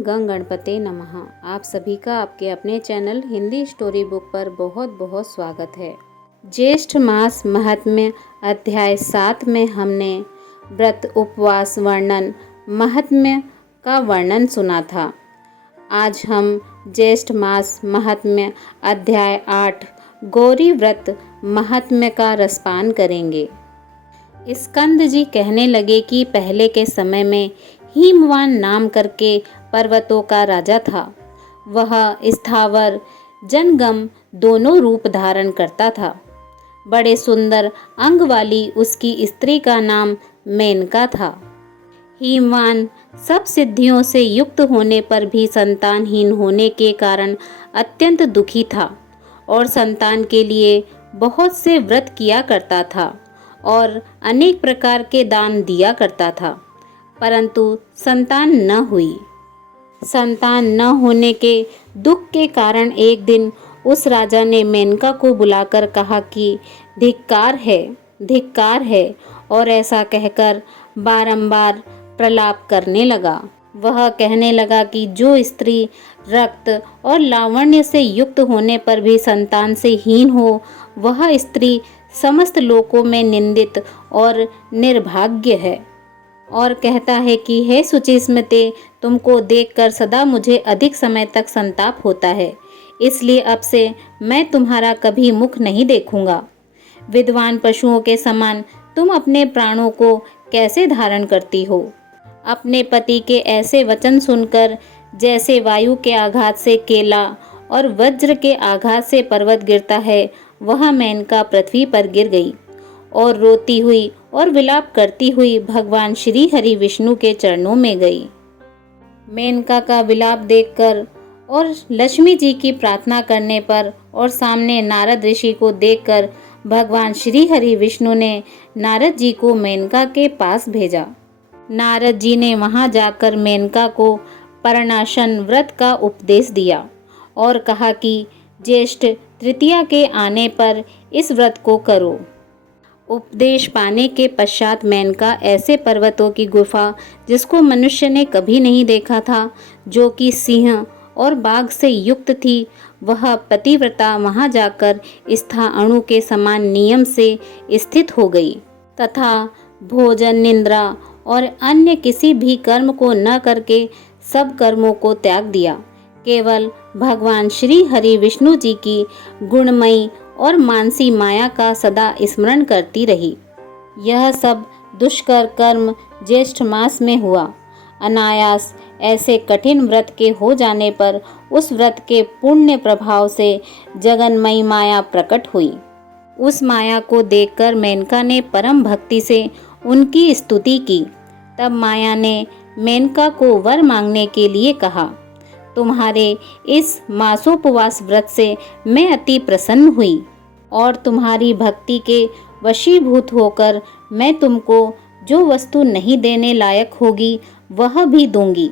गंग गणपते नमः। आप सभी का आपके अपने चैनल हिंदी स्टोरी बुक पर बहुत बहुत स्वागत है। ज्येष्ठ मास महात्म्य अध्याय 7 में हमने व्रत उपवास वर्णन महात्म्य का वर्णन सुना था। आज हम ज्येष्ठ मास महात्म्य अध्याय 8 गौरी व्रत महात्म्य का रसपान करेंगे। स्कंद जी कहने लगे कि पहले के समय में हिमवान नाम करके पर्वतों का राजा था। वह स्थावर जनगम दोनों रूप धारण करता था। बड़े सुंदर अंग वाली उसकी स्त्री का नाम मेनका था। हिमवान सब सिद्धियों से युक्त होने पर भी संतानहीन होने के कारण अत्यंत दुखी था और संतान के लिए बहुत से व्रत किया करता था और अनेक प्रकार के दान दिया करता था, परंतु संतान न हुई। संतान न होने के दुख के कारण एक दिन उस राजा ने मेनका को बुलाकर कहा कि धिक्कार है, और ऐसा कहकर बारंबार प्रलाप करने लगा। वह कहने लगा कि जो स्त्री रक्त और लावण्य से युक्त होने पर भी संतान से हीन हो, वह स्त्री समस्त लोकों में निंदित और निर्भाग्य है। और कहता है कि हे शुचि स्मृते, तुमको देखकर सदा मुझे अधिक समय तक संताप होता है, इसलिए अब से मैं तुम्हारा कभी मुख नहीं देखूंगा। विद्वान पशुओं के समान तुम अपने प्राणों को कैसे धारण करती हो? अपने पति के ऐसे वचन सुनकर जैसे वायु के आघात से केला और वज्र के आघात से पर्वत गिरता है, वह मेनका पृथ्वी पर गिर गई और रोती हुई और विलाप करती हुई भगवान श्री हरि विष्णु के चरणों में गई। मेनका का विलाप देखकर और लक्ष्मी जी की प्रार्थना करने पर और सामने नारद ऋषि को देखकर भगवान श्री हरि विष्णु ने नारद जी को मेनका के पास भेजा। नारद जी ने वहां जाकर मेनका को परणाशन व्रत का उपदेश दिया और कहा कि ज्येष्ठ तृतीया के आने पर इस व्रत को करो। उपदेश पाने के पश्चात मेनका ऐसे पर्वतों की गुफा, जिसको मनुष्य ने कभी नहीं देखा था, जो कि सिंह और बाघ से युक्त थी, वह पतिव्रता वहां जाकर स्था अणु के समान नियम से स्थित हो गई तथा भोजन, निद्रा और अन्य किसी भी कर्म को न करके सब कर्मों को त्याग दिया। केवल भगवान श्री हरि विष्णु जी की गुणमयी और मानसी माया का सदा स्मरण करती रही। यह सब दुष्कर कर्म ज्येष्ठ मास में हुआ। अनायास ऐसे कठिन व्रत के हो जाने पर उस व्रत के पुण्य प्रभाव से जगन्मयी माया प्रकट हुई। उस माया को देखकर मेनका ने परम भक्ति से उनकी स्तुति की। तब माया ने मेनका को वर मांगने के लिए कहा। तुम्हारे इस मासोपवास व्रत से मैं अति प्रसन्न हुई और तुम्हारी भक्ति के वशीभूत होकर मैं तुमको जो वस्तु नहीं देने लायक होगी वह भी दूंगी।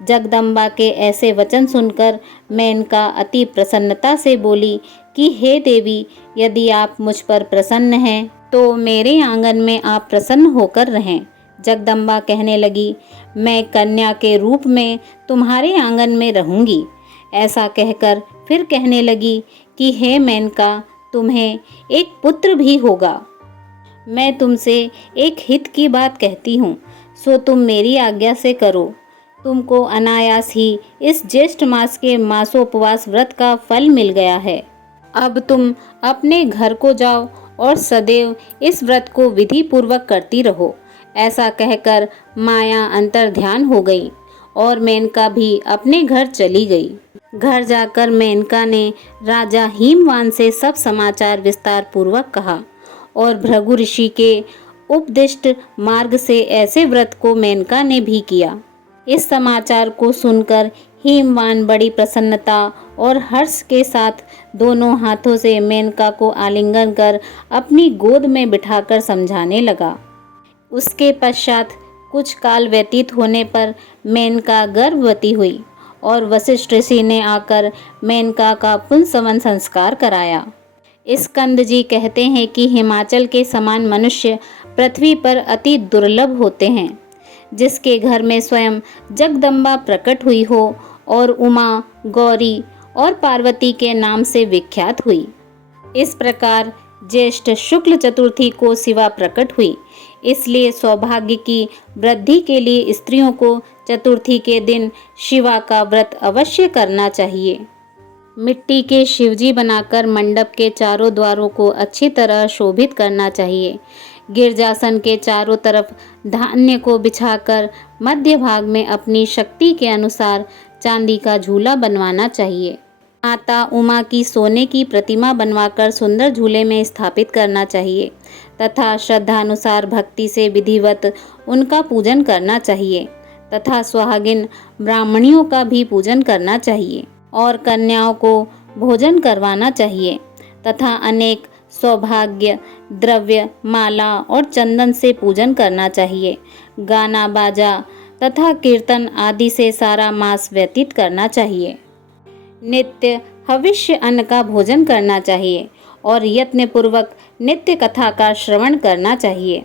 जगदम्बा के ऐसे वचन सुनकर मेनका अति प्रसन्नता से बोली कि हे देवी, यदि आप मुझ पर प्रसन्न हैं तो मेरे आंगन में आप प्रसन्न होकर रहें। जगदम्बा कहने लगी, मैं कन्या के रूप में तुम्हारे आंगन में रहूंगी। ऐसा कहकर फिर कहने लगी कि हे मेनका, तुम्हें एक पुत्र भी होगा। मैं तुमसे एक हित की बात कहती हूँ, सो तुम मेरी आज्ञा से करो। तुमको अनायास ही इस ज्येष्ठ मास के मासोपवास व्रत का फल मिल गया है। अब तुम अपने घर को जाओ और सदैव इस व्रत को विधि पूर्वक करती रहो। ऐसा कहकर माया अंतर्ध्यान हो गई और मेनका भी अपने घर चली गई। घर जाकर मेनका ने राजा हिमवान से सब समाचार विस्तार पूर्वक कहा और भृगु ऋषि के उपदिष्ट मार्ग से ऐसे व्रत को मेनका ने भी किया। इस समाचार को सुनकर हिमवान बड़ी प्रसन्नता और हर्ष के साथ दोनों हाथों से मेनका को आलिंगन कर अपनी गोद में बिठाकर समझाने लगा। उसके पश्चात कुछ काल व्यतीत होने पर मेनका गर्भवती हुई और वशिष्ठ ऋषि ने आकर मेनका का पुंसवन संस्कार कराया। स्कंद जी कहते हैं कि हिमाचल के समान मनुष्य पृथ्वी पर अति दुर्लभ होते हैं। जिसके घर में स्वयं जगदम्बा प्रकट हुई हो और उमा, गौरी और पार्वती के नाम से विख्यात हुई। इस प्रकार ज्येष्ठ शुक्ल चतुर्थी को शिवा प्रकट हुई। इसलिए सौभाग्य की वृद्धि के लिए स्त्रियों को चतुर्थी के दिन शिवा का व्रत अवश्य करना चाहिए। मिट्टी के शिवजी बनाकर मंडप के चारों द्वारों को अच्छी तरह शोभित करना चाहिए। गिरजासन के चारों तरफ धान्य को बिछाकर मध्य भाग में अपनी शक्ति के अनुसार चांदी का झूला बनवाना चाहिए। माता उमा की सोने की प्रतिमा बनवाकर सुंदर झूले में स्थापित करना चाहिए तथा श्रद्धानुसार भक्ति से विधिवत उनका पूजन करना चाहिए तथा सुहागिन ब्राह्मणियों का भी पूजन करना चाहिए और कन्याओं को भोजन करवाना चाहिए तथा अनेक सौभाग्य द्रव्य, माला और चंदन से पूजन करना चाहिए। गाना बाजा तथा कीर्तन आदि से सारा मास व्यतीत करना चाहिए। नित्य हविष्य अन्न का भोजन करना चाहिए और यत्न पूर्वक नित्य कथा का श्रवण करना चाहिए।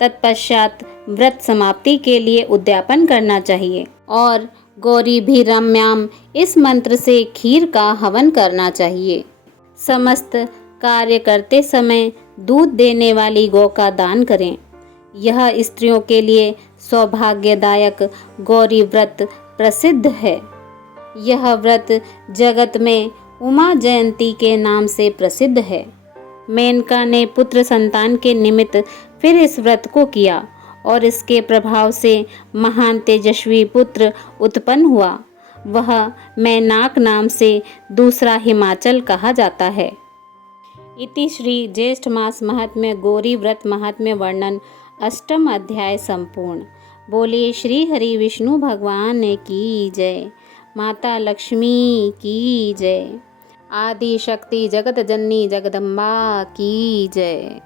तत्पश्चात व्रत समाप्ति के लिए उद्यापन करना चाहिए और गौरी भी रम्याम इस मंत्र से खीर का हवन करना चाहिए। समस्त कार्य करते समय दूध देने वाली गौ का दान करें। यह स्त्रियों के लिए सौभाग्यदायक गौरी व्रत प्रसिद्ध है। यह व्रत जगत में उमा जयंती के नाम से प्रसिद्ध है। मेनका ने पुत्र संतान के निमित्त फिर इस व्रत को किया और इसके प्रभाव से महान तेजस्वी पुत्र उत्पन्न हुआ। वह मैनाक नाम से दूसरा हिमाचल कहा जाता है। इति श्री ज्येष्ठ मास महात्म्य गौरी व्रत महात्म्य वर्णन अष्टम अध्याय संपूर्ण। बोलिए श्री हरि विष्णु भगवान की जय। माता लक्ष्मी की जय। आदि शक्ति जगत जननी जगदम्बा की जय।